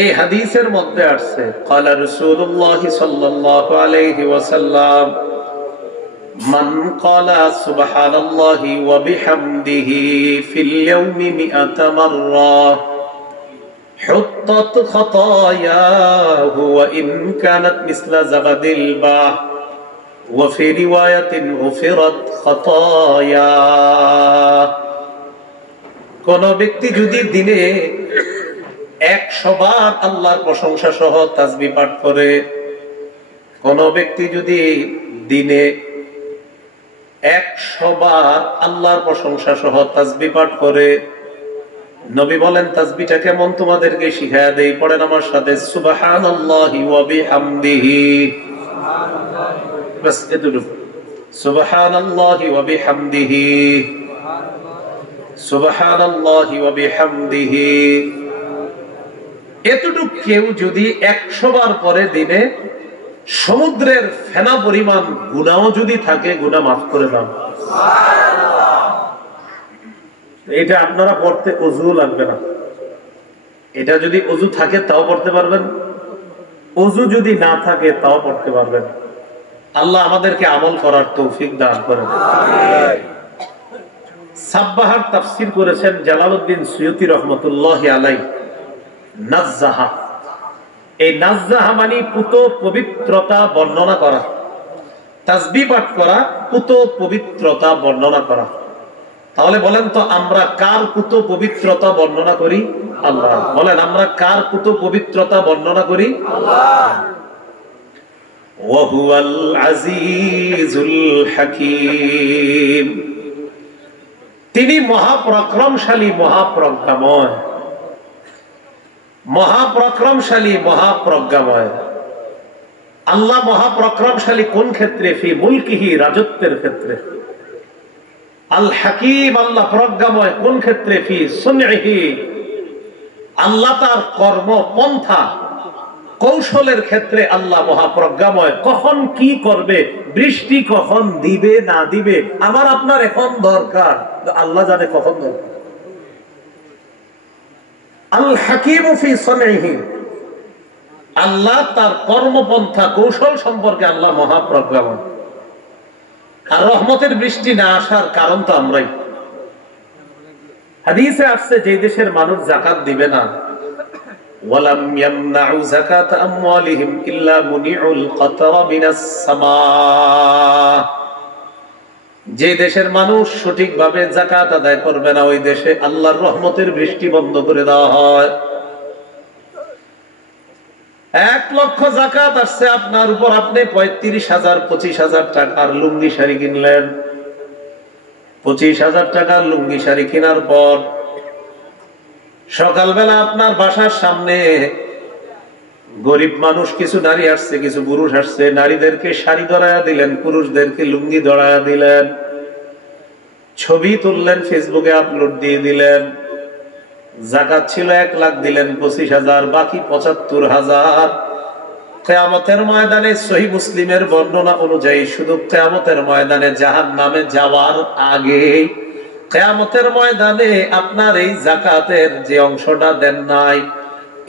এই হাদিসের মধ্যে আসছে ক্বালা রাসূলুল্লাহ সাল্লাল্লাহু আলাইহি ওয়াসাল্লাম মান ক্বালা সুবহানাল্লাহি ওয়া বিহামদিহি ফিল ইয়াউমি মিআতা মাররা হুত্তাত খাতায়াহু ওয়া ইন কানাত মিসলা যাবাদিল বাহ ওয়া ফি রিওয়ায়াতিন গুফিরাত খাতায়া। কোন ব্যক্তি যদি দিনে 100 বার আল্লাহর প্রশংসা সহ তাসবিহ পাঠ করে, কোন ব্যক্তি যদি দিনে 100 বার আল্লাহর প্রশংসা সহ তাসবিহ পাঠ করে, নবী বলেন তাসবিহটা কেমন তোমাদেরকে শিখায়া দেই, পড়েন আমার সাথে সুবহানাল্লাহি ওয়া বিহামদিহি। বাস এতটুকু, সুবহানাল্লাহি ওয়া বিহামদিহি, সুবহানাল্লাহি ওয়া বিহামদিহি। এতটুক কেউ যদি 100 বার পরে দিনে সমুদ্রের ফেনা পরিমাণ গুনাহও যদি থাকে, গুনাহ মাফ করে দাও। এটা আপনারা পড়তে ওযু লাগবে না। এটা যদি ওযু থাকে তাও পড়তে পারবেন, ওযু যদি না থাকে তাও পড়তে পারবেন। আল্লাহ আমাদেরকে আমল করার তৌফিক দান করেন। সাব্বাহার তাফসীর করেছেন জালালউদ্দিন সুয়ুতী রাহমাতুল্লাহি আলাইহি। নাজ্জাহা, এই নাজ্জাহা মানে পুত পবিত্রতা বর্ণনা করা, তাসবিহ পাঠ করা পুত পবিত্রতা বর্ণনা করা। তাহলে বলেন তো আমরা কার পুত পবিত্রতা বর্ণনা করি? আল্লাহ। বলেন আমরা কার পুত পবিত্রতা বর্ণনা করি? আল্লাহ। ওয়া হুয়াল আজিজুল হাকীম, তিনি মহাপরাক্রমশালী, মহাপ্রজ্ঞাময়, মহাপরাক্রমশালী, মহাপ্রজ্ঞাময়। আল্লাহ মহাপরাক্রমশালী কোন ক্ষেত্রে? ফি মুলকিহি, রাজত্বের ক্ষেত্রে। আল হাকিম, আল্লাহ প্রজ্ঞাময় কোন ক্ষেত্রে? ফি সুনইহি, আল্লাহ তার কর্ম পন্থা কৌশলের ক্ষেত্রে আল্লাহ মহাপ্রজ্ঞাময়। কখন কি করবে, বৃষ্টি কখন দিবে না দিবে আমার আপনার এখন দরকার, আল্লাহ জানে কখন দরকার। আল হাকিম ফি সুনইহি, আল্লাহ তার কর্মপন্থা কৌশল সম্পর্কে আল্লাহ মহাপ্রজ্ঞাময়। আর রহমতের বৃষ্টি না আসার কারণ তো আমরাই। হাদিসে আসছে যে দেশের মানুষ যাকাত দিবে না, ওয়ালাম ইয়ামনাউ যাকাত আমওয়ালিহিম ইল্লা মুনিউল কাতরা মিনাস সামা, যে দেশের মানুষ সঠিকভাবে যাকাত আদায় করবে না, ওই দেশে আল্লাহর রহমতের বৃষ্টি বন্ধ করে দেওয়া হয়। 1 লক্ষ যাকাত আসছে আপনার উপর, আপনি 35,000 25,000 টাকার লুঙ্গি শাড়ি কিনলেন। 25,000 টাকার লুঙ্গি শাড়ি কেনার পর সকালবেলা আপনার বাসার সামনে গরিব মানুষ কিছু নারী আসছে, কিছু পুরুষ আসছে, নারীদেরকে শাড়ি ধরায়া দিলেন, পুরুষদেরকে লুঙ্গি ধরায়া দিলেন, ছবি তুললেন, ফেসবুকে আপলোড দিয়ে দিলেন। যাকাত ছিল 1 লাখ, দিলেন 25,000, বাকি 75,000। কিয়ামতের ময়দানে সহিহ মুসলিমের বর্ণনা অনুযায়ী শুধু কিয়ামতের ময়দানে জাহান্নামে যাওয়ার আগে, কিয়ামতের ময়দানে আপনার এই যাকাতের যে অংশটা দেন নাই,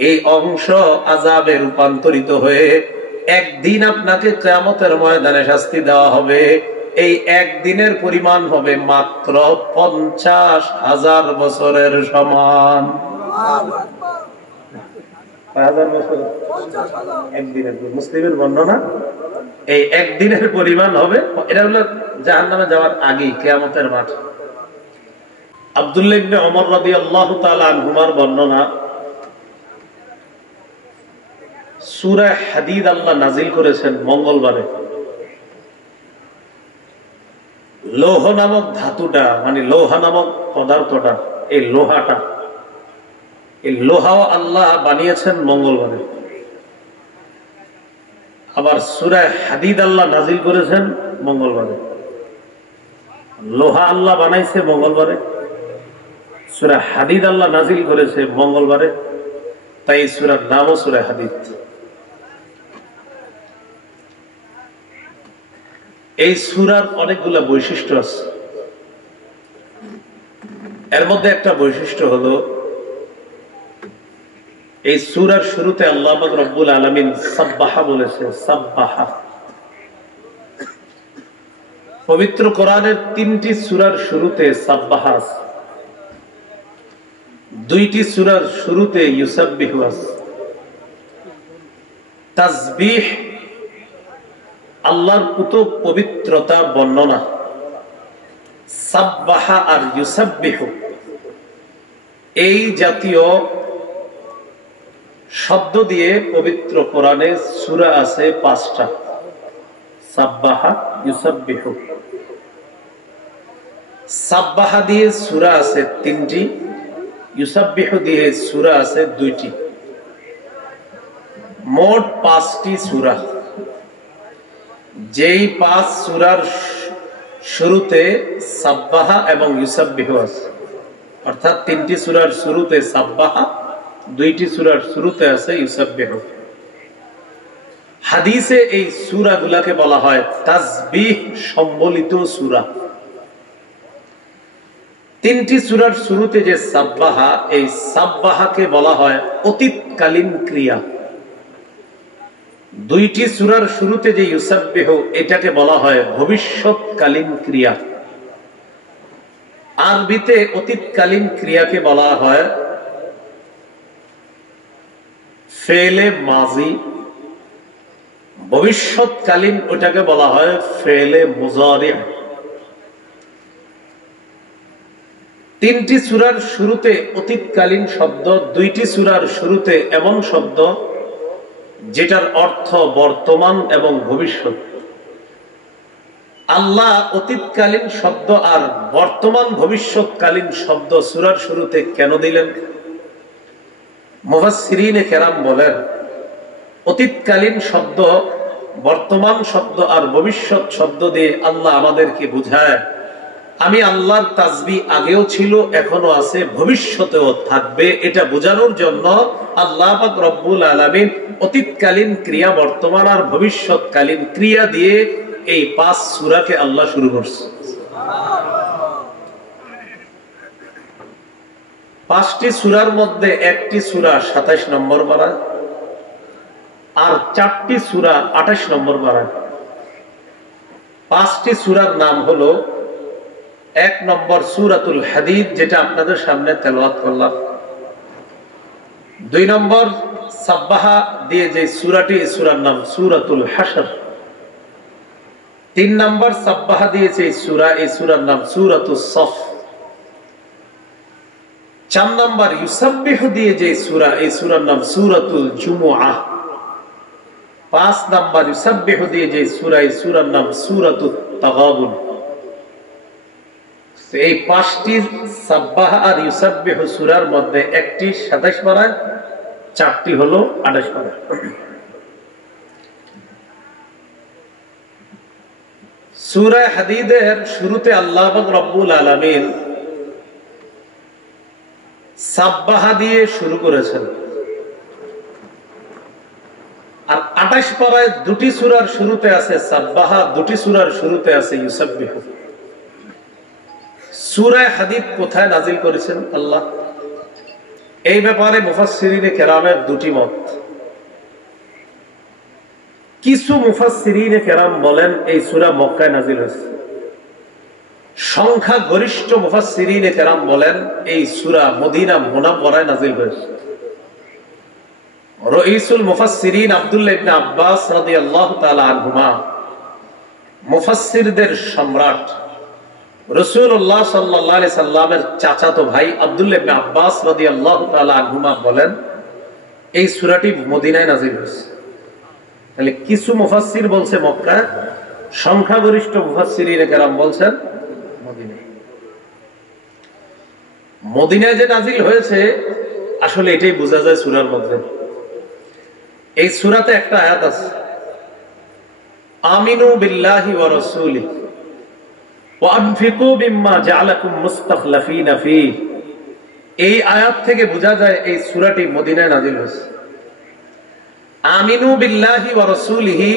এই অংশ আযাবে রূপান্তরিত হয়ে একদিন আপনাকে কিয়ামতের ময়দানে শাস্তি দেওয়া হবে। এই একদিনের পরিমাণ হবে মাত্র 50,000 বছরের সমান। একদিনের মুসলিমের বর্ণনা, এই একদিনের পরিমাণ হবে। এটা হলো জাহান্নামে যাওয়ার আগে, কিয়ামতের মাঠ। আব্দুল্লাহ ইবনে ওমর রাদিয়াল্লাহু তাআলা আনহুমার বর্ণনা, সূরা হাদীদ আল্লাহ নাযিল করেছেন মঙ্গলবারে। লৌহ নামক ধাতুটা, মানে লোহা নামক পদার্থটা, এই লোহাটা, এই লোহাও আল্লাহ বানিয়েছেন মঙ্গলবারে। আবার সূরা হাদীদ আল্লাহ নাযিল করেছেন মঙ্গলবারে। লোহা আল্লাহ বানাইছে মঙ্গলবারে, সূরা হাদীদ আল্লাহ নাযিল করেছে মঙ্গলবারে, তাই সূরার নামও সূরা হাদীদ। এই সূরার অনেকগুলো বৈশিষ্ট্য আছে। এর মধ্যে একটা বৈশিষ্ট্য হলো এই সূরার শুরুতে আল্লাহ পাক রব্বুল আলামিন সাব্বাহা বলেছেন। সাব্বাহা পবিত্র কোরআনের 3টি সূরার শুরুতে সাব্বাহা আছে, 2টি সূরার শুরুতে ইউসাব্বিহু আছে। তাসবিহ আল্লাহর কুতুব পবিত্রতা বর্ণনা, সাব্বাহা আর ইউসাব্বিহু এই জাতীয় শব্দ দিয়ে পবিত্র কোরআনে সূরা আছে 5টা। সাব্বাহা, ইউসাব্বিহু। সাব্বাহা দিয়ে সূরা আছে 3টি, ইউসাব্বিহু দিয়ে সূরা আছে 2টি, মোট 5টি সূরা। যেই 5 সূরার শুরুতে সাব্বাহা এবং ইউসাব্বিহু আছে, অর্থাৎ 3টি সূরার শুরুতে সাব্বাহা, 2টি সূরার শুরুতে আছে ইউসাব্বিহু। হাদিসে এই সূরাগুলোকে বলা হয় তাসবিহ সম্বলিত সূরা। 3টি সূরার শুরুতে যে সাব্বাহা, এই সাব্বাহাকে বলা হয় অতীতকালীন ক্রিয়া। 2টি সূরার শুরুতে যে ইউসাব্বিহু, এটাকে বলা হয় ভবিষ্যৎকালীন ক্রিয়া। আরবিতে অতীতকালীন ক্রিয়াকে বলা হয় ফেলে মাজি, ভবিষ্যৎকালীন ওটাকে বলা হয় ফেলে মুজারি। 3টি সূরার শুরুতে অতীতকালীন শব্দ, 2টি সূরার শুরুতে এমন শব্দ যেটার অর্থ বর্তমান এবং ভবিষ্যৎ। আল্লাহ অতীতকালীন শব্দ আর বর্তমান ভবিষ্যৎকালীন শব্দ সূরার শুরুতে কেন দিলেন? মুফাসসিরিনে কেরাম বলেন, অতীতকালীন শব্দ, বর্তমান শব্দ আর ভবিষ্যৎ শব্দ দিয়ে আল্লাহ আমাদেরকে বুঝায় আমি আল্লাহর তাসবিহ আগেও ছিল, এখনো আছে, ভবিষ্যতেও থাকবে। এটা বোঝানোর জন্য আল্লাহ পাক রব্বুল আলামিন অতীতকালীন ক্রিয়া, বর্তমান আর ভবিষ্যৎকালীন ক্রিয়া দিয়ে এই 5 সূরাকে আল্লাহ শুরু করছে। 5টি সূরার মধ্যে 1টি সূরা 27 নম্বর পারায়, আর 4টি সূরা 28 নম্বর পারায়। 5টি সূরার নাম হলো, 1 নম্বর সূরাতুল হাদীদ, যেটা আপনাদের সামনে তেলাওয়াত করলাম। 2 নম্বর সাব্বাহা দিয়ে যে সূরাটি, এই সূরার নাম সূরাতুল হাশর। 3 নম্বর সাব্বাহা দিয়েছে এই সূরা, এই সূরার নাম সূরাতুস সফ। 4 নম্বর ইউসাব্বিহু দিয়ে যে সূরা, এই সূরার নাম সূরাতুল জুমুআহ। 5 নম্বর ইউসাব্বিহু দিয়ে যে সূরা, এই সূরার নাম সূরাতুত তাগাবুন। এই 5টি সাব্বাহা আর ইউসাব্বিহু সূরার মধ্যে 1টি 27 পারায়, 4টি হলো 28 পারায়। সূরা হাদীদের শুরুতে আল্লাহ পাক রব্বুল আলামিন সাব্বাহা দিয়ে শুরু করেছেন, আর 28 পারায় 2টি সূরার শুরুতে আছে সাব্বাহা, 2টি সূরার শুরুতে আছে ইউসাব্বিহু। সূরা হাদীদ কোথায় নাজিল করেছেন আল্লাহ? এই ব্যাপারে মুফাসসিরিনে কেরামের 2টি মত। কিছু মুফাসসিরিনে কেরাম বলেন এই সূরা মক্কায় নাজিল হয়েছে। সংখ্যা গরিষ্ঠ মুফাসসিরিনে কেরাম বলেন এই সূরা মদিনা মুনাওয়ারায় নাজিল হয়েছে। রাইসুল মুফাসসিরিন আব্দুল্লাহ ইবনে আব্বাস রাদিয়াল্লাহু তাআলা আনহুমা, মুফাসসিরদের সম্রাট রাসূলুল্লাহ সাল্লাল্লাহু আলাইহি সাল্লামের চাচাতো ভাই আব্দুল্লাহ ইবনে আব্বাস রাদিয়াল্লাহু তাআলা আনহুমা বলেন এই সূরাটি মদিনায় নাজিল হয়েছে। তাহলে কিছু মুফাসসির বলছে মক্কা, সংখ্যাগরিষ্ঠ মুফাসসিরিনে কেরাম বলছেন মদিনায়। মদিনায় যে নাজিল হয়েছে আসলে এটাই বোঝা যায় সূরার মধ্যে। এই সূরাতে একটা আয়াত আছে, আমিনু বিল্লাহি ওয়া রাসূলিহি ওয়া আনফিকু মিম্মা জাআলাকুম মুস্তাখলাফিনা ফীহি। এই আয়াত থেকে বোঝা যায় এই সূরাটি মদিনায় নাজিল হয়েছে। আমিনু বিল্লাহি ওয়া রাসূলিহি,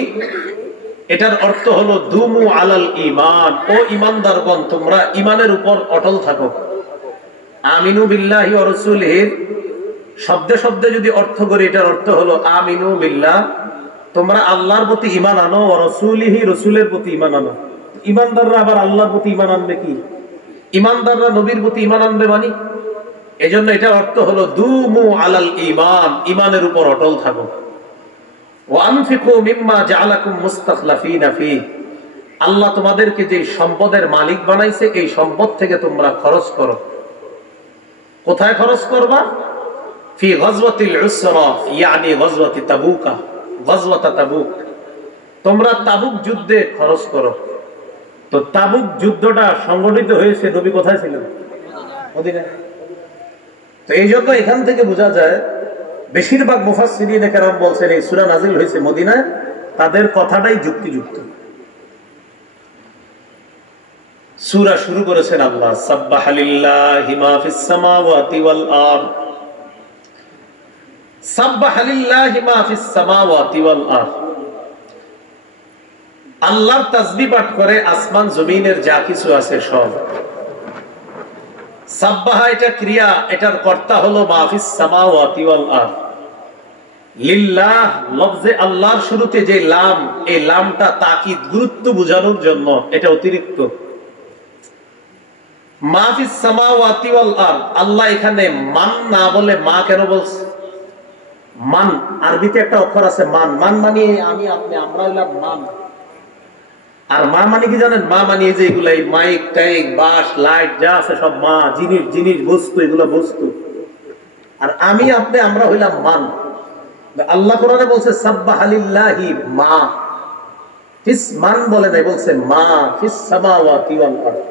এটার অর্থ হলো দুমু আলাল ঈমান, ও ঈমানদারগণ তোমরা ঈমানের উপর অটল থাকো। আমিনু বিল্লাহি ওয়া রাসূলিহি শব্দে শব্দে যদি অর্থ করি, এটার অর্থ হলো আমিনু বিল্লাহ, তোমরা আল্লাহর প্রতি ঈমান আনো, ওয়া রাসূলিহি, রাসূলের প্রতি ঈমান আনো। ঈমানদাররা আবার আল্লাহর প্রতি ঈমান আনবে কি? ঈমানদাররা নবীর প্রতি ঈমান আনবে মানে? এজন্য এটার অর্থ হলো দুমু আলাল ঈমান, ঈমানের উপর অটল থাকো। ওয়া আনফিকু মিম্মা জাআলাকুম মুস্তাখলাফিনা ফীহ, আল্লাহ তোমাদেরকে যে সম্পদের মালিক বানাইছে এই সম্পদ থেকে তোমরা খরচ করো। কোথায় খরচ করবা? ফি গজওয়াতিল উসরা, ইয়ানি গজওয়াতি তাবুকা, গজওয়াতা তাবুক, তোমরা তাবুক যুদ্ধে খরচ করো। তো তাবুক যুদ্ধটা সংগঠিত হয়েছে নবী কোথায় ছিলেন? মদিনায়। তো এই জন্য এখান থেকে বোঝা যায় বেশিরভাগ মুফাসসিরিন কেরাম বলছেন এই সূরা নাযিল হয়েছে মদিনায়, তাদের কথাটাই যুক্তিযুক্ত। সূরা শুরু করেছেন আল্লাহ, সাব্বাহা লিল্লাহি মা ফিস সামাওয়াতি ওয়াল আরদ, সাব্বাহা লিল্লাহি মা ফিস সামাওয়াতি ওয়াল আরদ, আল্লাহর তাসবিহ পাঠ করে আসমান জমিনের যা কিছু আছে সব। সাব্বাহা এটা ক্রিয়া, এটার কর্তা হলো মা ফিস সামাওয়াতি ওয়াল আরদ। লিল্লাহ লফজে আল্লাহর শুরুতে যে লাম, এই লামটা তাকিদ, গুরুত্ব বোঝানোর জন্য, এটা অতিরিক্ত। মা ফিস সামাওয়াতি ওয়াল আরদ, আল্লাহ এখানে মান না বলে মা কেন বলছে? মান আরবিতে একটা অক্ষর আছে মান, মান মানে আমি আপনি, আমরা হইলাম মান। আর মা মানে কি জানেন? মা মানে যে এগুলা মাইক টাইক বাস লাইট যা আছে সব মা, জিনিস জিনিস বস্তু, এগুলা বস্তু। আর আমি আপনি আমরা হইলাম মান। আল্লাহ কোরআনে বলছে সাব্বাহা লিল্লাহি মা ফিস, মান বলে নাই, বলছে মা ফিস সামাওয়াতি ওয়াল আরদ,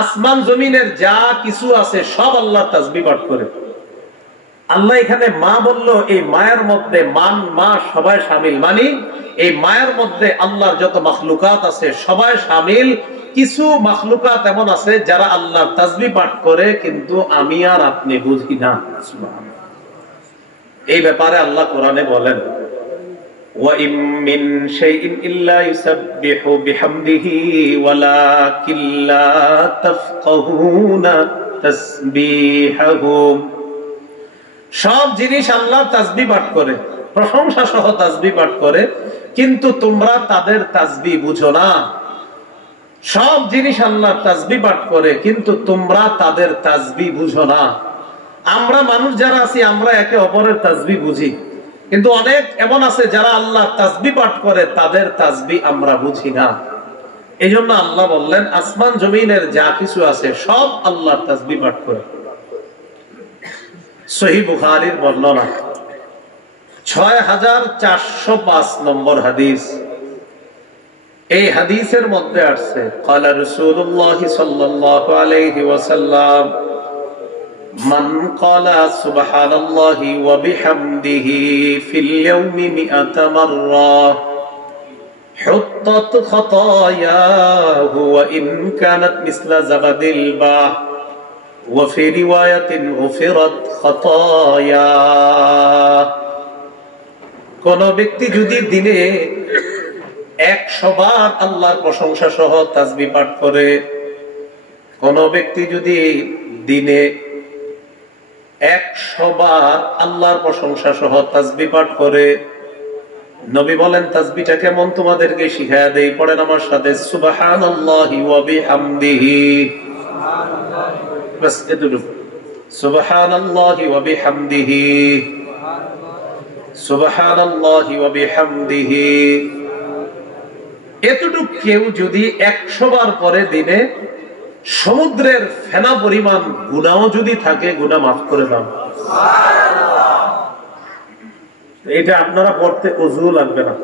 আসমান জমিনের যা কিছু আছে সব আল্লাহ তাসবিহ পাঠ করে। আল্লাহ এখানে মা বললো, এই মায়ের মধ্যে মান মা সবাই শামিল, মানে এই মায়ের মধ্যে আল্লাহর যত মাখলুকাত আছে সবাই শামিল। কিছু মাখলুকাত এমন আছে যারা আল্লাহর তাসবিহ পাঠ করে কিন্তু আমি আর আপনি বুঝি না। এই ব্যাপারে আল্লাহ কোরআনে বলেন, ওয়া ইম মিন শাইইন ইল্লা ইউসাব্বিহু বিহামদিহি ওয়ালাকিন লা তাফকাহুনা তাসবিহাহুম, সব জিনিস আল্লাহ তাসবিহ পাঠ করে, প্রশংসা সহ তাসবিহ পাঠ করে, কিন্তু তোমরা তাদের তাসবিহ বুঝো না। সব জিনিস আল্লাহ তাসবিহ পাঠ করে কিন্তু তোমরা তাদের তাসবিহ বুঝো না। আমরা মানুষ যারা আছি আমরা একে অপরের তাসবিহ বুঝি, কিন্তু অনেক এমন আছে যারা আল্লাহ তাসবিহ পাঠ করে তাদের তাসবিহ আমরা বুঝি না। এই জন্য আল্লাহ বললেন আসমান জমিনের যা কিছু আছে সব আল্লাহ তাসবিহ পাঠ করে। সহিহ বুখারীর বর্ণনা 6405 নম্বর হাদিস। এই হাদিসের মধ্যে আসছে ক্বালা রাসূলুল্লাহ সাল্লাল্লাহু আলাইহি ওয়াসাল্লাম মান ক্বালা সুবহানাল্লাহি ওয়া বিহামদিহি ফিল ইয়াউমি 100 মাররা হুত্তাত খাতায়াহু ওয়া ইন কানাত মিসলা যাবাদিল বাহ ওয়া ফি রিওয়ায়াতিন গুফিরাত খাতায়া। কোন ব্যক্তি যদি দিনে 100 বার আল্লাহর প্রশংসা সহ তাসবিহ পাঠ করে, কোন ব্যক্তি যদি দিনে 100 বার আল্লাহর প্রশংসা সহ তাসবিহ পাঠ করে, নবী বলেন তাসবিহটা কেমন তোমাদেরকে শিখায়া দেই, পড়েন আমার সাথে সুবহানাল্লাহি ওয়া বিহামদিহি, বাস এতটুকু, সুবহানাল্লাহি ওয়া বিহামদিহি, সুবহানাল্লাহি ওয়া বিহামদিহি। এতটুকু কেউ যদি 100 বার পরে দিনে সমুদ্রের ফেনা পরিমাণ গুনাহও যদি থাকে, গুনাহ মাফ করে দাও। এটা আপনারা পড়তে ওযু লাগবে না,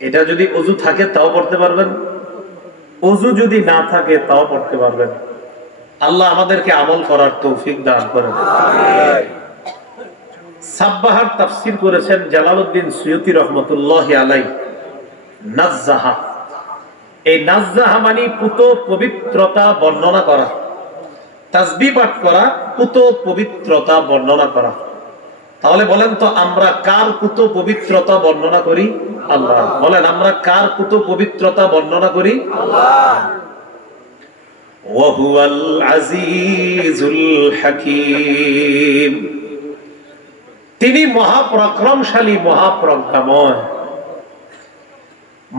এটা যদি ওযু থাকে তাও পড়তে পারবেন, ওযু যদি না থাকে তাও পড়তে পারবেন। আল্লাহ আমাদেরকে আমল করার তৌফিক দান করেন। সাব্বাহার তাফসীর করেছেন জালালউদ্দিন সুয়ুতী রাহমাতুল্লাহি আলাইহি। নাজ্জাহা, এই নাজ্জাহা মানে পুত পবিত্রতা বর্ণনা করা, তাসবিহ পাঠ করা পুত পবিত্রতা বর্ণনা করা। তাহলে বলেন তো আমরা কার পুত পবিত্রতা বর্ণনা করি? আল্লাহ। বলেন আমরা কার পুত পবিত্রতা বর্ণনা করি? আল্লাহ। ওয়া হুয়াল আজিজুল হাকীম। তিনি মহাপরাক্রমশালী, মহাপ্রজ্ঞাময়,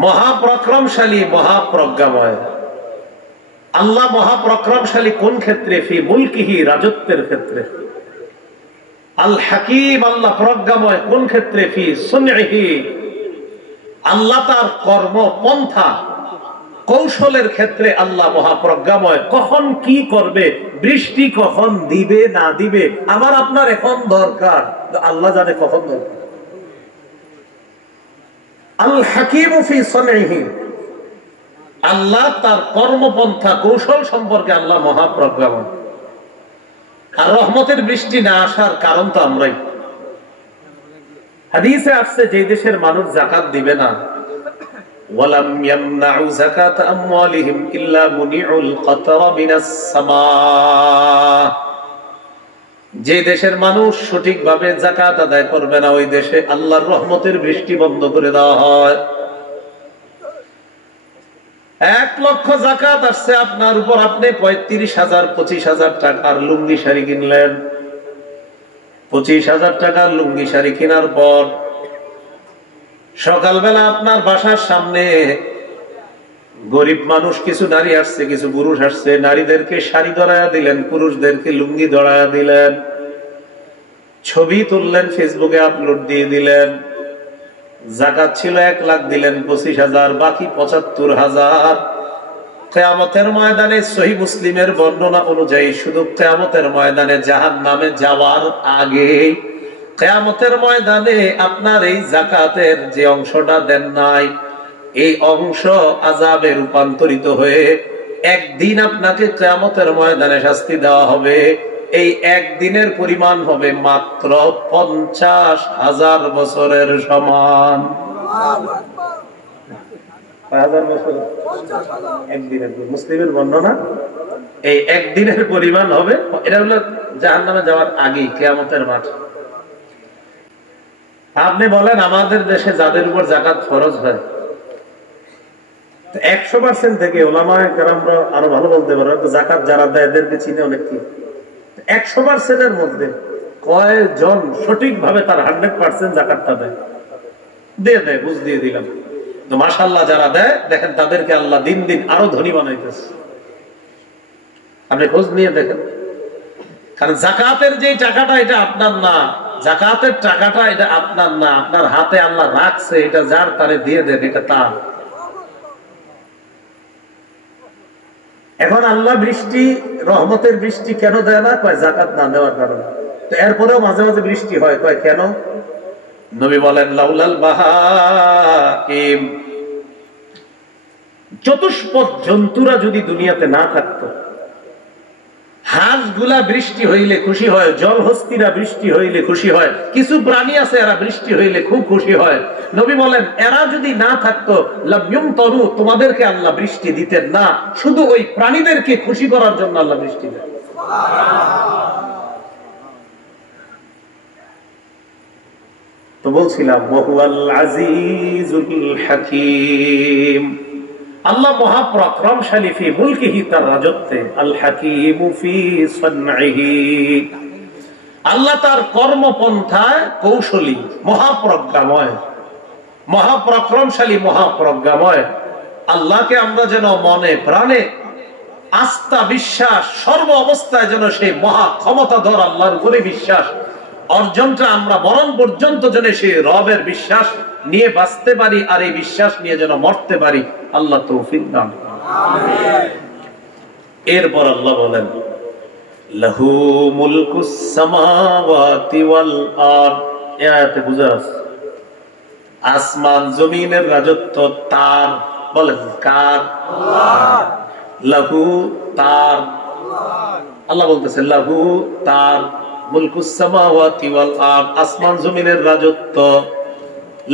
মহাপরাক্রমশালী, মহাপ্রজ্ঞাময়। আল্লাহ মহাপরাক্রমশালী কোন ক্ষেত্রে? ফি মুলকিহি, রাজত্বের ক্ষেত্রে। আল হাকিম, আল্লাহ প্রজ্ঞাময় কোন ক্ষেত্রে? ফি সুনইহি, আল্লাহ তার কর্ম পন্থা কৌশলের ক্ষেত্রে আল্লাহ মহাপ্রজ্ঞাময়। কখন কি করবে, বৃষ্টি কখন দিবে না দিবে, আমার আপনার এখন দরকার, আল্লাহ জানে কখন দরকার। আল হাকিম ফি সুনইহি, আল্লাহ তার কর্মপন্থা কৌশল সম্পর্কে আল্লাহ মহাপ্রজ্ঞাময়। আর রহমতের বৃষ্টি না আসার কারণ তো আমরাই। হাদিসে আসছে যে দেশের মানুষ যাকাত দিবে না, ওয়ালাম ইয়ামনাউ যাকাত আমওয়ালিহিম ইল্লা মুনিউল কাতরা মিনাস সামা, যে দেশের মানুষ সঠিকভাবে যাকাত আদায় করবে না, ওই দেশে আল্লাহর রহমতের বৃষ্টি বন্ধ করে দেওয়া হয়। 1 লক্ষ যাকাত আসছে আপনার উপর, আপনি 35,000 25,000 টাকার লুঙ্গি শাড়ি কিনলেন। 25,000 টাকার লুঙ্গি শাড়ি কেনার পর সকালবেলা আপনার বাসার সামনে গরিব মানুষ, কিছু নারী আসছে, কিছু পুরুষ আসছে, নারীদেরকে শাড়ি ধরায়া দিলেন, পুরুষদেরকে লুঙ্গি ধরায়া দিলেন, ছবি তুললেন, ফেসবুকে আপলোড দিয়ে দিলেন। যাকাত ছিল 1 লাখ, দিলেন 25,000, বাকি 75,000 কিয়ামতের ময়দানে সহিহ মুসলিমের বর্ণনা অনুযায়ী শুধু কিয়ামতের ময়দানে জাহান্নামে যাওয়ার আগে, কিয়ামতের ময়দানে আপনার এই যাকাতের যে অংশটা দেন নাই, এই অংশ আযাবে রূপান্তরিত হয়ে একদিন আপনাকে কিয়ামতের ময়দানে শাস্তি দেওয়া হবে। এই একদিনের পরিমাণ হবে মাত্র 50,000 বছরের সমান। মুসলিমের বর্ণনা, এই একদিনের পরিমাণ হবে। এটা হলো জাহান্নামে যাওয়ার আগে, কিয়ামতের মাঠ। আপনি বলেন আমাদের দেশে যাদের উপর যাকাত ফরজ হয় 100% থেকে, ওলামায়ে কেরামরা আরো ভালো বলতে পারে, যাকাত যারা দেয় এদেরকে চিনে অনেক কি, 100% এর মধ্যে কয়জন সঠিকভাবে তার 100% যাকাতটা দেয়? দেয়, বুঝ দিয়ে দিলাম। তো মাশাআল্লাহ যারা দেয়, দেখেন তাদেরকে আল্লাহ দিন দিন আরো ধনী বানাইতেছে। আপনি খোঁজ নিয়ে দেখেন, কারণ যাকাতের যে টাকাটা, এটা আপনার না। যাকাতের টাকাটা এটা আপনার না, আপনার হাতে আল্লাহ রাখছে, এটা যার তারে দিয়ে দেন, এটা তার। এখন আল্লাহ বৃষ্টি, রহমতের বৃষ্টি কেন দেয় না? কয় যাকাত না দেওয়ার কারণে। তো এরপরেও মাঝে মাঝে বৃষ্টি হয়, কয় কেন? নবী বলেন লাউলাল বাহাইম, চতুষ্পদ জন্তুরা যদি দুনিয়াতে না থাকতো, হাঁসগুলা বৃষ্টি হইলে খুশি হয়, জলহস্তিরা বৃষ্টি হইলে খুশি হয়, কিছু প্রাণী আছে এরা বৃষ্টি হইলে খুব খুশি হয়। নবী বলেন এরা যদি না থাকতো লাম ইউমতারু, তোমাদেরকে আল্লাহ বৃষ্টি দিতেন না, শুধু ওই প্রাণীদেরকে খুশি করার জন্য আল্লাহ বৃষ্টি দেন। তো বলছিলাম ওয়াহুয়াল আজিজুল হাকীম, আল্লাহ মহাপরাক্রমশালী ফি মুলকিহি, তার রাজত্বে, আল হাকীমু ফি সুনইহি, আল্লাহ তার কর্মপন্থায় কৌশলী, মহাপ্রজ্ঞাময়, মহাপরাক্রমশালী, মহাপ্রজ্ঞাময়। আল্লাহকে আমরা যেন মনে প্রাণে আস্থা, বিশ্বাস, সর্ব অবস্থায় যেন সেই মহা ক্ষমতাধর আল্লাহর উপরে বিশ্বাস অর্জনটা আমরা মরণ পর্যন্ত যেন সেই রবের বিশ্বাস নিয়ে বাঁচতে পারি, আর এই বিশ্বাস নিয়ে যেন মরতে পারি। আল্লাহ তৌফিক দান। এরপর আল্লাহ বলেন লাহু মুলকুস সামাওয়াতি ওয়াল আরদ, এই আয়াতে বুঝা আছে আসমান জমিনের রাজত্ব তার। বলেন কার? আল্লাহ। লাহু তার, আল্লাহ বলতেছে লাহু তার, মুলকুস সামাওয়াতি ওয়াল আরদ, আসমান জমিনের রাজত্ব।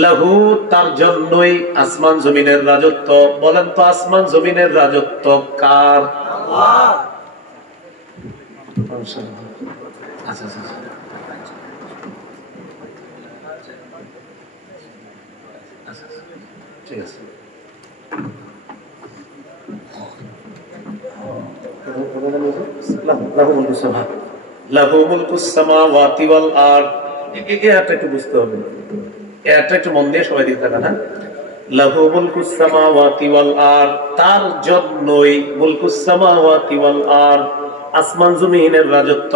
লাহু তার জন্যই আসমান জমিনের রাজত্ব। বলেন তো আসমান জমিনের রাজত্ব কার? আল্লাহ। আচ্ছা আচ্ছা ঠিক আছে। লাহু মুলকুস সামাওয়াতি ওয়াল আরদ, এটা একটু বুঝতে হবে, এটা একটু মন দিয়ে সবাই দিতে থাকা না। লাহু মুলকুস সামাওয়াতি ওয়াল আরদ, তার জন্যই মুলকুস সামাওয়াতি ওয়াল আরদ, আসমান জমিনের রাজত্ব।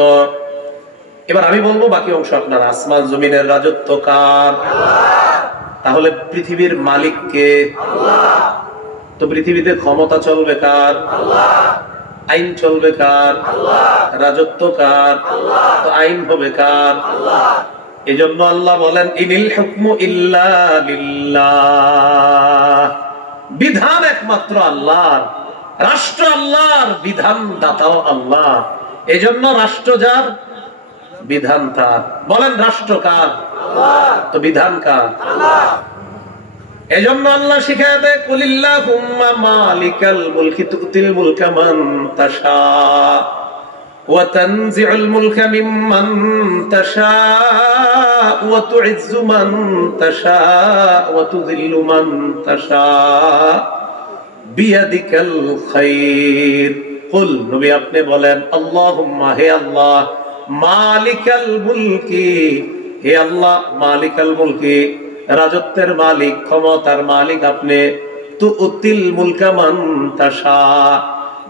এবার আমি বলবো, বাকি অংশ আপনারা। আসমান জমিনের রাজত্ব কার? তাহলে পৃথিবীর মালিক কে? তো পৃথিবীতে ক্ষমতা চলবে কার? আইন চলবে কার? রাজত্ব কার? তো আইন হবে কার? এজন্য আল্লাহ বলেন, ইনিল হুকমু ইল্লা লিল্লাহ, বিধান একমাত্র আল্লাহর, রাষ্ট্র আল্লাহর, বিধান দাতাও আল্লাহ। এজন্য রাষ্ট্র যার, বিধান তার। বলেন রাষ্ট্র কার? তো বিধান কার? এজন্য আল্লাহ শিখায় দেয়, কুলিল্লাহুম্মা মালিকাল মুলকি তুতিল মুলকা মান তাশা ওয়া তানজিউল মুলকা মিম্মান তাশা ওয়া তুইজ্জু মান তাশা ওয়া তুযিল্লু মান তাশা বিয়াদিকাল খায়র। কুল, নবী আপনি বলেন, আল্লাহুম্মা, হে আল্লাহ, মালিকাল মুলকি, হে আল্লাহ মালিকাল মুলকি, রাজত্বের মালিক, ক্ষমতার মালিক আপনি। তুতিল মুলকা মান তাশা,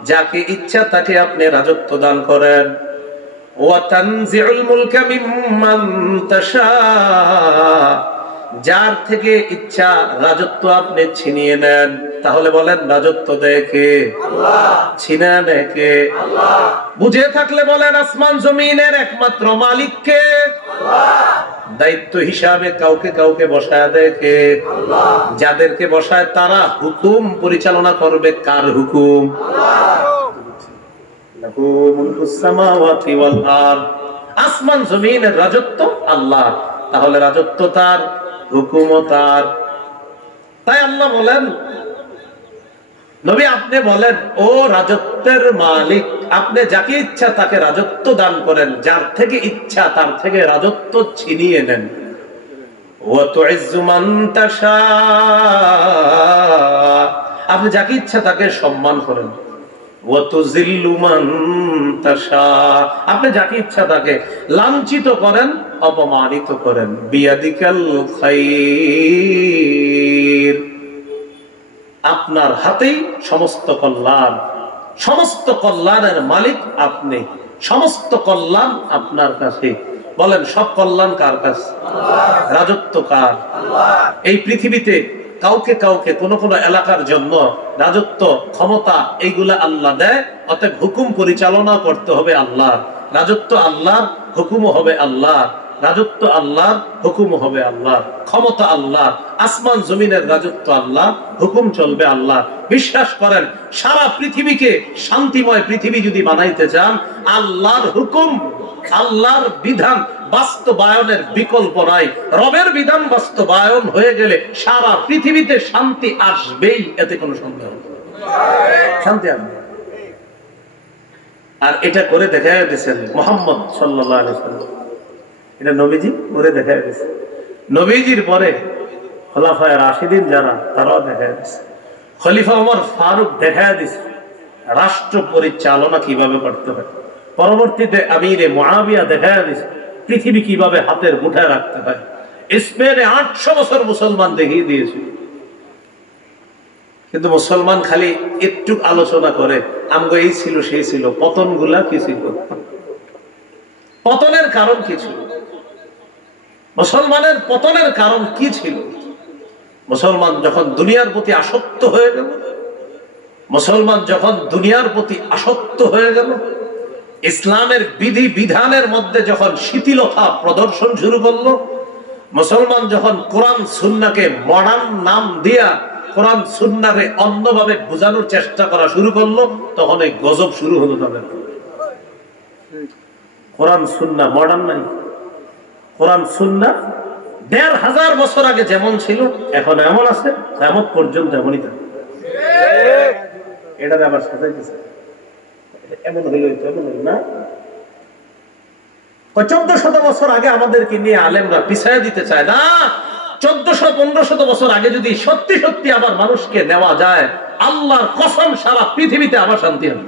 যাকে ইচ্ছা তাকে আপনি রাজত্ব দান করেন। ওয়া তানজিউল মুলকা মিম্মান তাশা, যার থেকে ইচ্ছা রাজত্ব আপনি ছিনিয়ে নেন। তাহলে বলেন রাজত্ব দেয় কে? আল্লাহ। ছিনা নেয় কে? আল্লাহ। বুঝে থাকলে বলেন আসমান জমিনের একমাত্র মালিক কে? আল্লাহ। দায়িত্ব হিসাবে কাউকে কাউকে বসায় দেয় কে? আল্লাহ। যাদেরকে বসায় তারা হুকুম পরিচালনা করবে কার হুকুম? লাহু মুলকুস সামাওয়াতি ওয়াল আরদ, আসমান জমিনের রাজত্ব আল্লাহ। তাহলে রাজত্ব তার, হুকুমও তার। তাই আল্লাহ বলেন, নবী আপনি বলেন, ও রাজত্বের মালিক, আপনি যাকে ইচ্ছা তাকে রাজত্ব দান করেন, যার থেকে ইচ্ছা তার থেকে রাজত্ব ছিনিয়ে নেন। ওয়া তুইজ্জু মান তাশা, আপনি যাকে ইচ্ছা তাকে সম্মান করেন। ওয়া তুযিল্লু মান তাশা, আপনি যাকে ইচ্ছা তাকে লাঞ্ছিত করেন, অপমানিত করেন। বিয়াদিকাল খায়র, আপনার হাতেই সমস্ত কল্যাণ, সমস্ত কল্যাণের মালিক আপনি, সমস্ত কল্যাণ আপনার কাছে। বলেন সব কল্যাণ কার কাছে? রাজত্ব কার? এই পৃথিবীতে কাউকে কাউকে কোন কোন এলাকার জন্য রাজত্ব, ক্ষমতা এইগুলা আল্লাহ দেয়। অতএব হুকুম পরিচালনা করতে হবে আল্লাহ, রাজত্ব আল্লাহর, হুকুমও হবে আল্লাহ, রাজত্ব আল্লাহর, হুকুম হবে আল্লাহ, ক্ষমতা আল্লাহ, আসমান জমিনের রাজত্ব আল্লাহ, হুকুম চলবে আল্লাহ। বিশ্বাস করেন, সারা পৃথিবীকে শান্তিময় পৃথিবী যদি বানাইতে চান, আল্লাহর হুকুম, আল্লাহর বিধান বাস্তবায়নের বিকল্প নাই। রবের বিধান বাস্তবায়ন হয়ে গেলে সারা পৃথিবীতে শান্তি আসবেই, এতে কোনো সন্দেহ নেই, শান্তি আসবে। আর এটা করে দেখা দিয়েছেন মুহাম্মদ সাল্লাল্লাহু আলাইহি ওয়াসাল্লাম, এটা নবীজি করে দেখা দিয়েছে। নবীজির পরে খোলাফায়ে রাশিদিন যারা, তারাও দেখা দিয়েছে। খলিফা ওমর ফারুক দেখা দিয়েছে রাষ্ট্র পরিচালনা কিভাবে করতে হয়। পরবর্তীতে আমিরে মুআবিয়া দেখা দিয়েছে পৃথিবী কিভাবে হাতের মুঠায় রাখতে হয়। স্পেনে 800 বছর মুসলমান দেখিয়ে দিয়েছিল, কিন্তু মুসলমান খালি একটু আলোচনা করে, আমগো এই ছিল সেই ছিল। পতন গুলা কি ছিল? পতনের কারণ কি ছিল? মুসলমানের পতনের কারণ কি ছিল? মুসলমান যখন দুনিয়ার প্রতি আসক্ত হয়ে গেল, মুসলমান যখন দুনিয়ার প্রতি আসক্ত হয়ে গেল, ইসলামের বিধি বিধানের মধ্যে যখন শিথিলতা প্রদর্শন শুরু করলো, মুসলমান যখন কোরআন সুন্নাহকে মডার্ন নাম দিয়া কোরআন সুন্নাহকে অন্যভাবে বোঝানোর চেষ্টা করা শুরু করলো, তখন এই গজব শুরু হলো তাদের। কোরআন সুন্নাহ মডার্ন নাই, কোরআন সুন্নাহ 1500 বছর আগে যেমন ছিল এখন এমন আছে, কিয়ামত পর্যন্ত এমনই থাকবে। এটা আবার সাজাইতেছে এমন হইল, এমন হইল না। 1400 বছর আগে আমাদেরকে নিয়ে আলেমরা পিছায় দিতে চায় না। 1400-1500 বছর আগে যদি সত্যি সত্যি আবার মানুষকে নেওয়া যায়, আল্লাহর কসম সারা পৃথিবীতে আবার শান্তি হবে।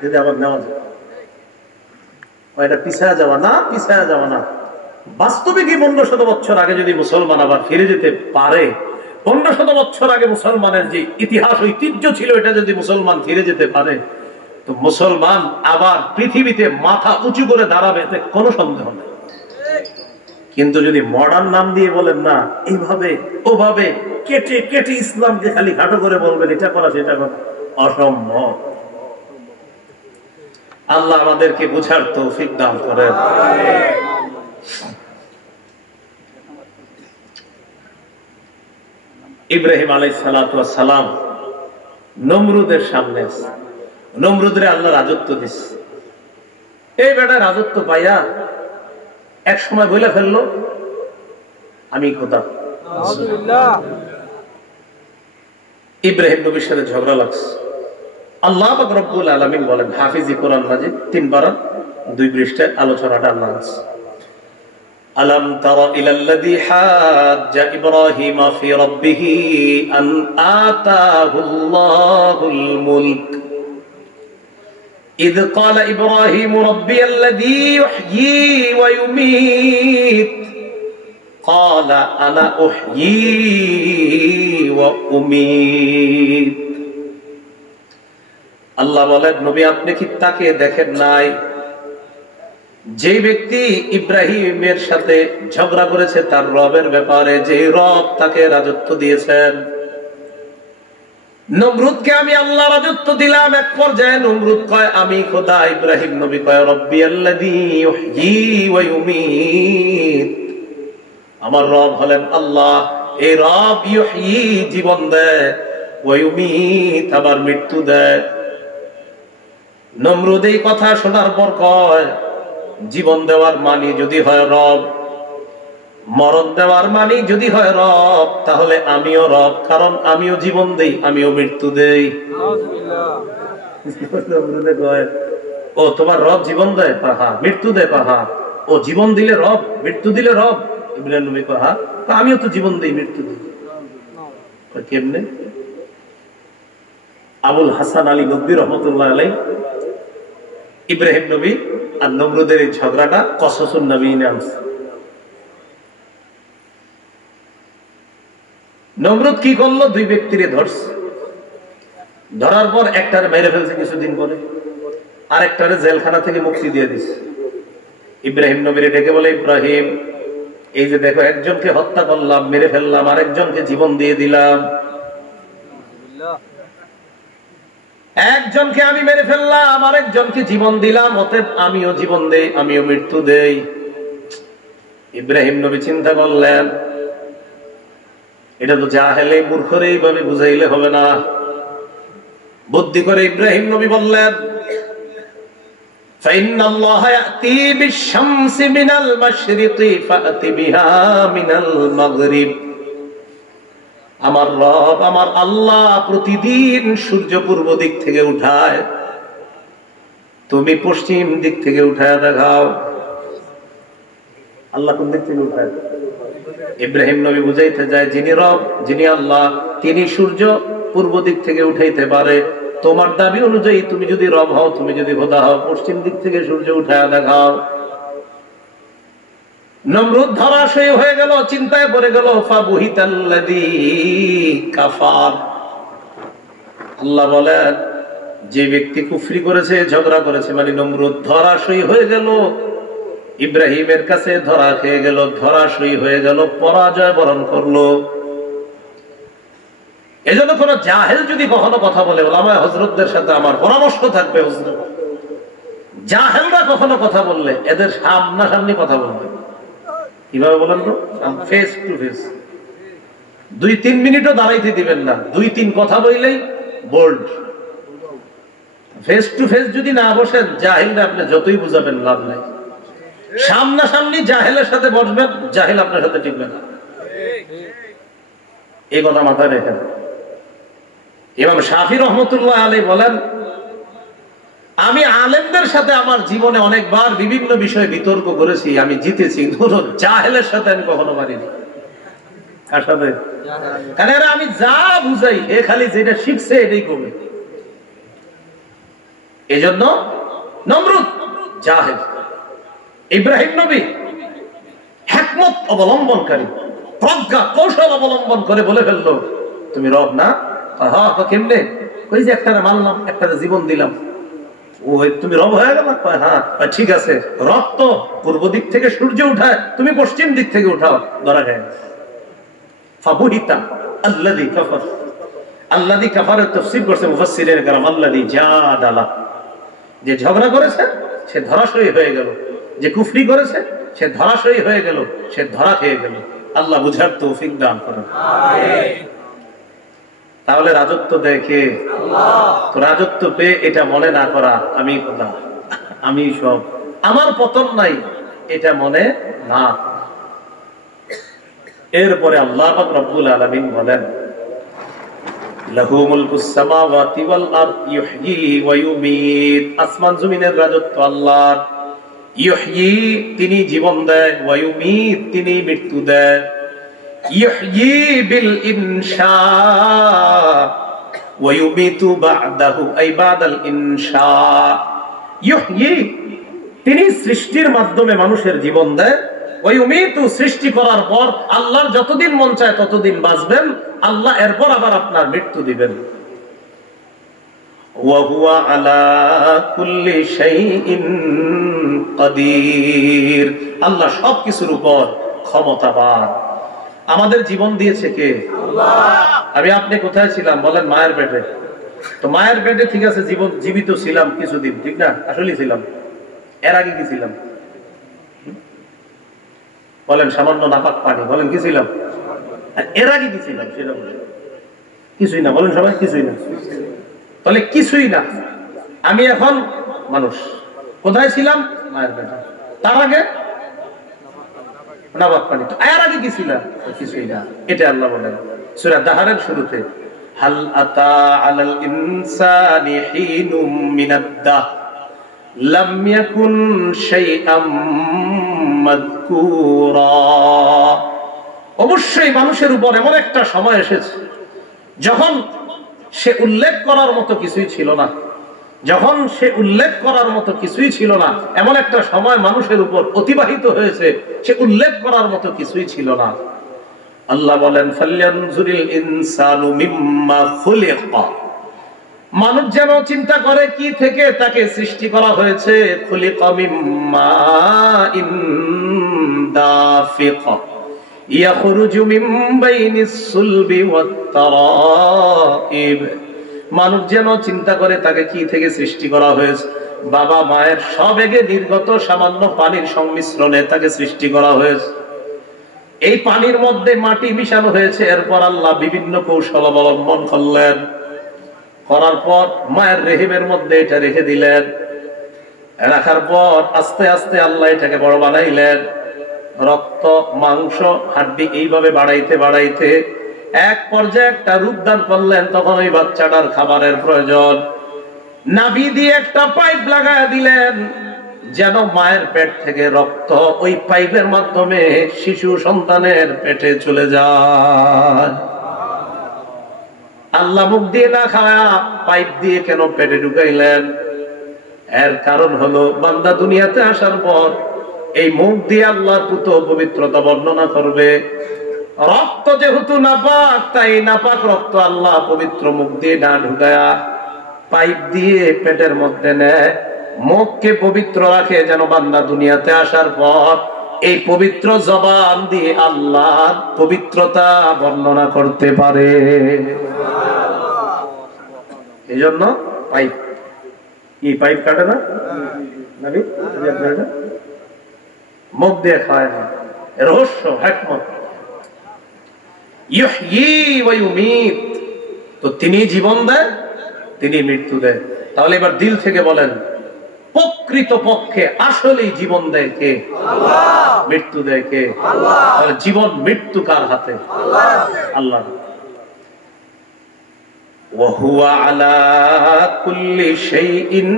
যদি আবার নেওয়া যায়, এটা পিছায়া যাওয়া না, পিছায়া যাওয়া না। বাস্তবে কি 1500 বছর আগে যদি মুসলমান আবার ফিরে যেতে পারে, 1500 বছর আগে মুসলমানের যে ইতিহাস ঐতিহ্য ছিল, এটা যদি মুসলমান ফিরে যেতে পারে, তো মুসলমান আবার পৃথিবীতে মাথা উঁচু করে দাঁড়াবে, এতে কোনো সন্দেহ নেই। কিন্তু যদি মডার্ন নাম দিয়ে বলেন না, এইভাবে ওভাবে কেটে কেটে ইসলামকে খালি ঘাটো করে বলবেন এটা করা সেটা করা, অসম্ভব। আল্লাহ আমাদেরকে বুঝার তৌফিক দান করেন। ইব্রাহিম আলাইহিস সালাতু ওয়াস সালাম নমরুদের সামনে আছে, নমরুদরে আল্লাহ রাজত্ব দিচ্ছে। এই বেটা রাজত্ব পাইয়া এক সময় বলে ফেললো আমি খোদা। ইব্রাহিম নবীর সাথে ঝগড়া লাগছে। আল্লাহ পাক রব্বুল আলামিন বলেন, হাফিজি কোরআন মাজিদ 3 পারা 2 পৃষ্ঠায় আলোচনাটা আল্লাহ আছে। আলাম তারা ইলাল্লাযী হাজ্জা ইব্রাহিম ফি রাব্বিহি আন আতাহুল্লাহুল মুলক إذ قال إبراهيم ربي الذي يحيي ويميت قال أنا أحيي وأميت। আল্লাহ বলেন, নবী আপনি কি তাকে দেখেন নাই যে ব্যক্তি ইব্রাহিমের সাথে ঝগড়া করেছে তার রবের ব্যাপারে, যে রব তাকে রাজত্ব দিয়েছেন। নমরুদকে আমি আল্লাহ রাজত্ব দিলাম। এক পর্যায়ে নমরুদ কয় আমি খোদা, ইব্রাহিম নবী কয় রব্বি আল্লাযী ইউহয়ী ওয়া ইউমীত, আমার রব হলেন আল্লাহ, এই রব ইউহয়ী জীবন দেয়, ওয়া ইউমীত আবার মৃত্যু দেয়। নমরুদ এই কথা শোনার পর কয় জীবন দেওয়ার মানি যদি হয় রব, মরণ দেওয়ার মানি যদি হয় রব, তাহলে আমিও রব, কারণ আমিও জীবন দেই, আমিও মৃত্যু দেই। ও তোমার রব জীবন দেয়, পাহা মৃত্যু দেয়, পাহা ও জীবন দিলে রব, মৃত্যু দিলে রব। ইব্রাহিম নবী পাহা আমিও তো জীবন দেই, মৃত্যু দিই। কেমনে? আবুল হাসান আলী নবী রহমতুল্লাহ আলাই ইব্রাহিম নবী আর নমরুদের এই ঝগড়াটা কসসুন নবীনে আনছে। নমরুদ কি করলো? 2 ব্যক্তিরে ধরছে, ধরার পর একটারে মেরে ফেলছে, কিছুদিন পরে আরেকটারে জেলখানা থেকে মুক্তি দিয়ে দিচ্ছে। ইব্রাহিম নবীরে ডেকে বলে, ইব্রাহিম এই যে দেখো, একজনকে হত্যা করলাম, মেরে ফেললাম, আরেকজনকে জীবন দিয়ে দিলাম। একজনকে আমি মেরে ফেললাম, আরেকজনকে জীবন দিলাম, অতএব আমিও জীবন দেই, আমিও মৃত্যু দেই। ইব্রাহিম নবী চিন্তা করলেন এটা তো জাহেলে মূর্খরে এইভাবে বুঝাইলে হবে না। বুদ্ধি করে ইব্রাহিম নবী বললেন, ফাইন্নাল্লাহা ইয়াতি বিশ-শামসি মিনাল মাশরিকি ফাতি বিহা মিনাল মাগরিব। আমার রব, আমার আল্লাহ প্রতিদিন সূর্য পূর্ব দিক থেকে উঠায়, তুমি পশ্চিম দিক থেকে উঠায় দেখাও। আল্লাহ কোন দিক থেকে উঠায়? ইব্রাহিম নবী বুঝাইতে যায়, যিনি রব, যিনি আল্লাহ, তিনি সূর্য পূর্ব দিক থেকে উঠাইতে পারে। তোমার দাবি অনুযায়ী তুমি যদি রব হও, তুমি যদি খোদা হও, পশ্চিম দিক থেকে সূর্য উঠায় দেখাও। নমরুদ ধরাশয়ী হয়ে গেল, চিন্তায় পড়ে গেল। ফাবুহিতাল্লাযী কাফার। আল্লাহ বলেন, যে ব্যক্তি কুফরি করেছে, ঝগড়া করেছে, মানে নমরুদ ধরাশয়ী হয়ে গেল, ইব্রাহিমের কাছে ধরা খেয়ে গেল, ধরাশয়ী হয়ে গেল, পরাজয় বরণ করলো। এজন্য কোন জাহেল যদি কখনো কথা বলে, ওলামায়ে হযরতদের সাথে আমার পরামর্শ থাকবে, হুজুর জাহেলরা কখনো কথা বললে এদের সামনাসামনি কথা বলবে। কিভাবে বলেন তো? Face to face. 2-3 মিনিটও দাঁড়াইতে দিবেন না, 2-3 কথা বললেই বোল্ড। ফেস টু ফেস যদি না বসেন, জাহেলরা আপনি যতই বুঝাবেন লাভ নাই। সামনাসামনি জাহেলের সাথে বসবেন, জাহেল আপনার সাথে টিকবে না। এই কথা মাথায় রেখেন। ইমাম শাফি রহমতুল্লাহ আলাইহি বলেন, আমি আলেমদের সাথে আমার জীবনে অনেকবার বিভিন্ন বিষয়ে বিতর্ক করেছি, আমি জিতেছি, কিন্তু জাহেলের সাথে আমি কখনো পারিনি। কার সাথে? কারণ আমি যা বুঝাই, এ খালি যেটা শিখছে এটাই করবে। এজন্য নমরুদ জাহেল, ইব্রাহিম নবী হিকমত অবলম্বনকারী, প্রজ্ঞা কৌশল অবলম্বন করে বলে ফেললো তুমি রব না। হ্যাঁ কেমনে? ওই যে একটা মানলাম, একটা জীবন দিলাম, ওই তুমি রব হয়ে গেল? হ্যাঁ ঠিক আছে, রব তো পূর্ব দিক থেকে সূর্য উঠায়, তুমি পশ্চিম দিক থেকে উঠাও, ধরা যায়। ফাবুহিতা আল্লাযী কাফার, আল্লাযী কাফারের তাফসীর করেছে মুফাসসিরিনে কেরাম, আল্লাযী জাদালা, যে ঝগড়া করেছে সে ধরাশয়ী হয়ে গেল, যে কুফরি করেছে সে ধরাশয়ী হয়ে গেল, সে ধরা খেয়ে গেল। আল্লাহ বুঝার তৌফিক দান করেন। তাহলে রাজত্ব দেয় কে? তো রাজত্ব পেয়ে এটা মনে না করা আমি খোদা, আমি সব, আমার পতন নাই, এটা মনে না। এরপরে আল্লাহ পাক রব্বুল আলামিন বলেন লাহু মুলকুস সামাওয়াতি ওয়াল আরদ ইউহয়ী ওয়া ইউমীত, আসমান জমিনের রাজত্ব আল্লাহর। ইউহয়ী তিনি জীবন দেয়, ওয়া ইউমীত তিনি মৃত্যু দেয়। ইউহয়ী বিল ইনশা ওয়া ইউমীতু বা'দাহু আই বাদাল ইনশা। ইউহয়ী তিনি সৃষ্টির মাধ্যমে মানুষের জীবন দেয়, ওয়া ইউমীতু সৃষ্টি করার পর আল্লাহর যতদিন মন চায় ততদিন বাঁচবেন, আল্লাহ এরপর আবার আপনার মৃত্যু দিবেন। ওয়া হুয়া আলা কুল্লি শাইইন কাদির, আল্লাহ সবকিছুর উপর ক্ষমতাবান। আমাদের জীবন দিয়েছে কে? আল্লাহ। আমি আপনি কোথায় ছিলাম বলেন? মায়ের পেটে। তো মায়ের পেটে ঠিক আছে, জীবিত ছিলাম কিছুদিন, ঠিক না? আসলেই ছিলাম। এর আগে কি ছিলাম বলেন? সামান্য নাপাক পানি, বলেন কি ছিলাম? এর আগে কি ছিলাম সেটা বলেন। কিছুই না, বলেন সবাই কিছুই না। তাহলে কিছুই না, আমি এখন মানুষ। কোথায় ছিলাম? মায়ের পেটে। তার আগে নাপাক পানি। এর আগে কি ছিলাম? কিছুই না। এটা আল্লাহ বলেন সূরা দাহরের শুরুতে, হাল আতা আলাল ইনসানি হিনুম মিনাদ দাহর লাম ইয়াকুন শাইআম মাযকুরা। অবশ্যই মানুষের উপর এমন একটা সময় এসেছে যখন সে উল্লেখ করার মতো কিছুই ছিল না, যখন সে উল্লেখ করার মতো কিছুই ছিল না, এমন একটা সময় মানুষের উপর অতিবাহিত হয়েছে, সে উল্লেখ করার মতো কিছুই ছিল না। আল্লাহ বলেন ফালয়ানজুরিল ইনসানু মিম্মা খুলিকা, মানুষ যেন চিন্তা করে কি থেকে তাকে সৃষ্টি করা হয়েছে। খুলিকা মিম্মা ইন দাফিক ইয়াখরুজু মিন বাইনিস সুলবি ওয়াত তারাইব, মানুষ যেন চিন্তা করে তাকে কি থেকে সৃষ্টি করা হয়েছে। বাবা মায়ের সবেগে নির্গত সামান্য পানির সংমিশ্রণে তাকে সৃষ্টি করা হয়েছে। এই পানির মধ্যে মাটি মিশানো হয়েছে। এরপর আল্লাহ বিভিন্ন কৌশল অবলম্বন করলেন, করার পর মায়ের রেহিমের মধ্যে এটা রেখে দিলেন। রাখার পর আস্তে আস্তে আল্লাহ এটাকে বড় বানাইলেন। রক্ত, মাংস, হাড্ডি এইভাবে বাড়াইতে বাড়াইতে এক পর্যায়ে একটা রূপ দান করলেন। তখন ওই বাচ্চাটার খাবারের প্রয়োজন। নাভি দিয়ে একটা পাইপ লাগায় দিলেন যেন মায়ের পেট থেকে রক্ত ওই পাইপের মাধ্যমে শিশু সন্তানের পেটে চলে যায়। আল্লাহ মুখ দিয়ে না খাওয়া পাইপ দিয়ে কেন পেটে ঢুকাইলেন? এর কারণ হলো বান্দা দুনিয়াতে আসার পর এই মুখ দিয়ে আল্লাহর পুত পবিত্রতা বর্ণনা করবে। রক্ত যেহেতু নাপাক, তাই নাপাক রক্ত আল্লাহ পবিত্র মুখ দিয়ে না ঢুকায়া পাইপ দিয়ে পেটের মধ্যে নেয়, মুখকে পবিত্র রাখে যেন বান্দা দুনিয়াতে আসার পর এই পবিত্র জবান দিয়ে আল্লাহর পবিত্রতা বর্ণনা করতে পারে। এই জন্য পাইপ, এই পাইপ কাটে না, মুখ দিয়ে খায় না। রহস্য, হিকমত। ইউহয়ী ওয়া ইউমীত, তো তিনি জীবন দেয়, তিনি মৃত্যু দেয়। তাহলে এবার দিল থেকে বলেন, প্রকৃত পক্ষে আসলেই জীবন দেয় কে? আল্লাহ। মৃত্যু দেয় কে? আল্লাহ। তাহলে জীবন মৃত্যু কার হাতে? আল্লাহ। ওয়া হুয়া আলা কুল্লি শাইইন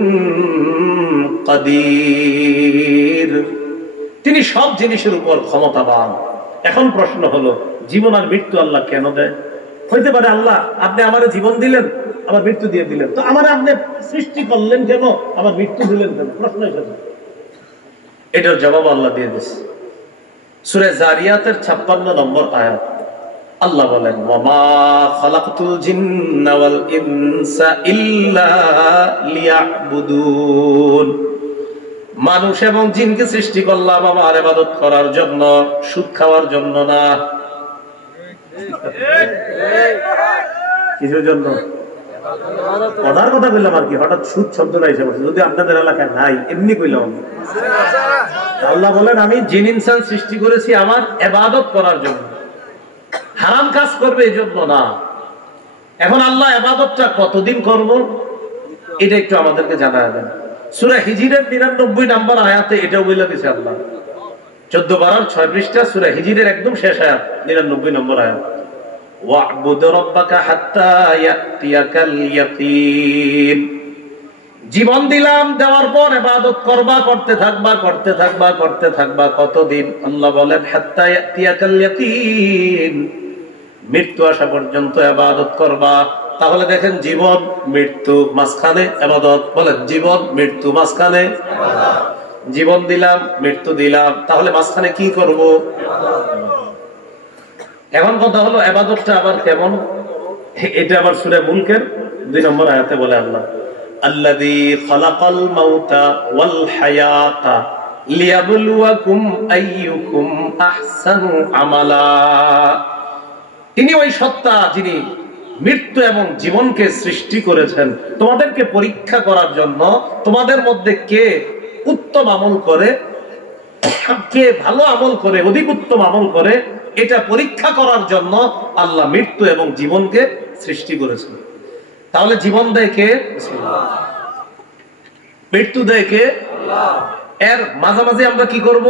কাদির, তিনি সব জিনিসের উপর ক্ষমতাবান। এখন প্রশ্ন হলো, জীবন আর মৃত্যু আল্লাহ কেন দেয়? হইতে পারে আল্লাহ আপনি আমারে জীবন দিলেন, আমার মৃত্যু দিয়ে দিলেন, তো আমার আপনি সৃষ্টি করলেন কেন, আমার মৃত্যু দিলেন কেন? প্রশ্ন এসেছে। এটার জবাব আল্লাহ দিয়ে দিচ্ছে সূরা জারিয়াতের 56 নম্বর আয়াত। আল্লাহ বলেন, ওয়ামা খালাকতুল জিন্না ওয়াল ইনসা ইল্লা লিয়াবুদুন। মানুষ এবং জিনকে সৃষ্টি করলাম আমার ইবাদত করার জন্য, সুদ খাওয়ার জন্য না। কিসের জন্য? কথার কথা বললাম আর কি, হঠাৎ সুদ শব্দটা এসে বলছে, যদি আপনাদের এলাকায় নাই এমনি কইলাম। আল্লাহ বলেন, আমি জিন ইনসান সৃষ্টি করেছি আমার ইবাদত করার জন্য, হারাম কাজ করবে এই জন্য না। এখন আল্লাহ ইবাদতটা কতদিন করব এটা একটু আমাদেরকে জানায় দেন। সূরা হিজরের 93 নম্বর আয়াতে এটাও বলে দিয়েছে আল্লাহ, 14 পারার 6 পৃষ্ঠা সূরা হিজরের একদম শেষ আয়াত, 99 নম্বর আয়াত। ওয়া'বুদ রাব্বাকা হাত্তা ইয়াতিয়াকাল ইয়াকিন। জীবন দিলাম, দেওয়ার পর ইবাদত করবা, করতে থাকবা, করতে থাকবা, করতে থাকবা। কতদিন? আল্লাহ বলেন, হাত্তা ইয়াতিয়াকাল ইয়াকিন, মৃত্যু আসা পর্যন্ত ইবাদত করবা। তাহলে দেখেন, জীবন মৃত্যু মাঝখানে ইবাদত। বলেন, জীবন মৃত্যু মাঝখানে ইবাদত। জীবন দিলাম, মৃত্যু দিলাম, তাহলে মাঝখানে কি করব? এখন কথা হলো ইবাদতটা আবার কেমন? এটা আবার সূরা মুলকের 2 নম্বর আয়াতে বলে আল্লাহ, আল্লাযী খালাকাল মাউতা ওয়াল হায়াতা লিয়াবলুয়াকুম আইয়ুকুম আহসানু আমালা। তিনি ওই সত্তা যিনি মৃত্যু এবং জীবনকে সৃষ্টি করেছেন তোমাদেরকে পরীক্ষা করার জন্য, তোমাদের মধ্যে কে উত্তম আমল করে, কে ভালো আমল করে, অধিক উত্তম আমল করে, এটা পরীক্ষা করার জন্য আল্লাহ মৃত্যু এবং জীবনকে সৃষ্টি করেছেন। তাহলে জীবন দেয় কে? মৃত্যু দেয় কে? এর মাঝামাঝি আমরা কি করব?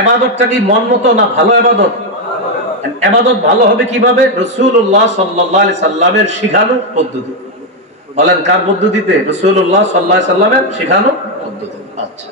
ইবাদতটা কি মন মতো না ভালো ইবাদত? ইবাদত ভালো হবে কিভাবে? রাসূলুল্লাহ সাল্লাল্লাহু আলাইহি সাল্লামের শিখানো পদ্ধতি। বলেন, কার পদ্ধতিতে? রাসূলুল্লাহ সাল্লাল্লাহু আলাইহি সাল্লামের শিখানো পদ্ধতি। আচ্ছা,